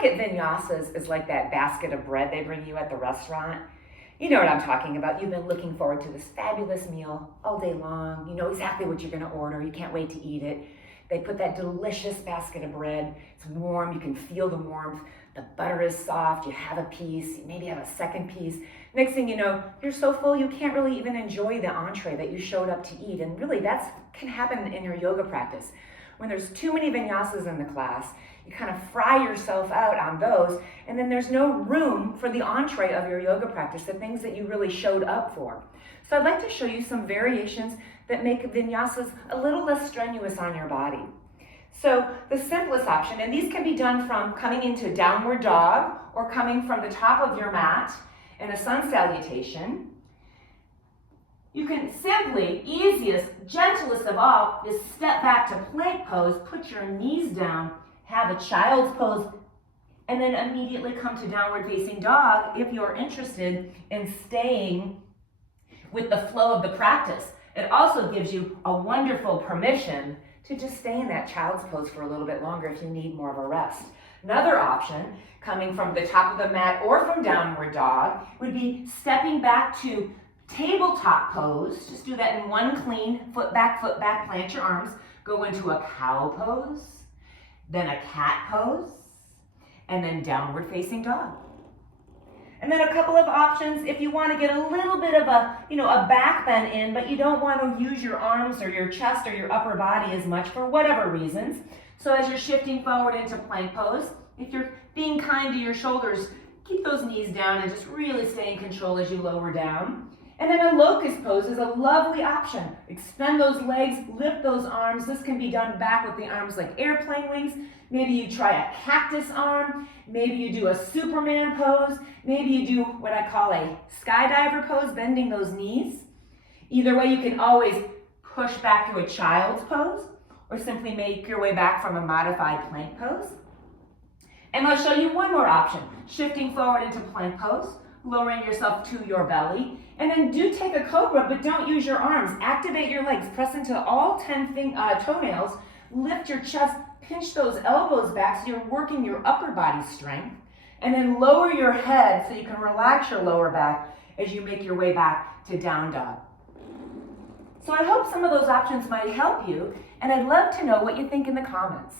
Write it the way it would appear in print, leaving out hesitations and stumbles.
look at vinyasas as like that basket of bread they bring you at the restaurant. You know what I'm talking about. You've been looking forward to this fabulous meal all day long. You know exactly what you're gonna order. You can't wait to eat it. They put that delicious basket of bread. It's warm, you can feel the warmth. The butter is soft, you have a piece, you maybe have a second piece. Next thing you know, you're so full you can't really even enjoy the entree that you showed up to eat. And really that can happen in your yoga practice. When there's too many vinyasas in the class, you kind of fry yourself out on those, and then there's no room for the entree of your yoga practice, the things that you really showed up for. So I'd like to show you some variations that make vinyasas a little less strenuous on your body. So the simplest option, and these can be done from coming into downward dog or coming from the top of your mat in a sun salutation. You can simply, easiest, gentlest of all, is step back to plank pose, put your knees down, have a child's pose, and then immediately come to downward facing dog if you're interested in staying with the flow of the practice. It also gives you a wonderful permission to just stay in that child's pose for a little bit longer if you need more of a rest. Another option, coming from the top of the mat or from downward dog, would be stepping back to tabletop pose. Just do that in one clean, foot back, plant your arms, go into a cow pose, then a cat pose, and then downward facing dog. And then a couple of options if you want to get a little bit of a back bend in, but you don't want to use your arms or your chest or your upper body as much for whatever reasons. So as you're shifting forward into plank pose, if you're being kind to your shoulders, keep those knees down and just really stay in control as you lower down. And then a locust pose is a lovely option. Extend those legs, lift those arms. This can be done back with the arms like airplane wings. Maybe you try a cactus arm. Maybe you do a Superman pose. Maybe you do what I call a skydiver pose, bending those knees. Either way, you can always push back to a child's pose or simply make your way back from a modified plank pose. And I'll show you one more option, shifting forward into plank pose, lowering yourself to your belly, and then do take a cobra, but don't use your arms. Activate your legs, press into all 10 toenails, lift your chest, pinch those elbows back so you're working your upper body strength, and then lower your head so you can relax your lower back as you make your way back to down dog. So I hope some of those options might help you, and I'd love to know what you think in the comments.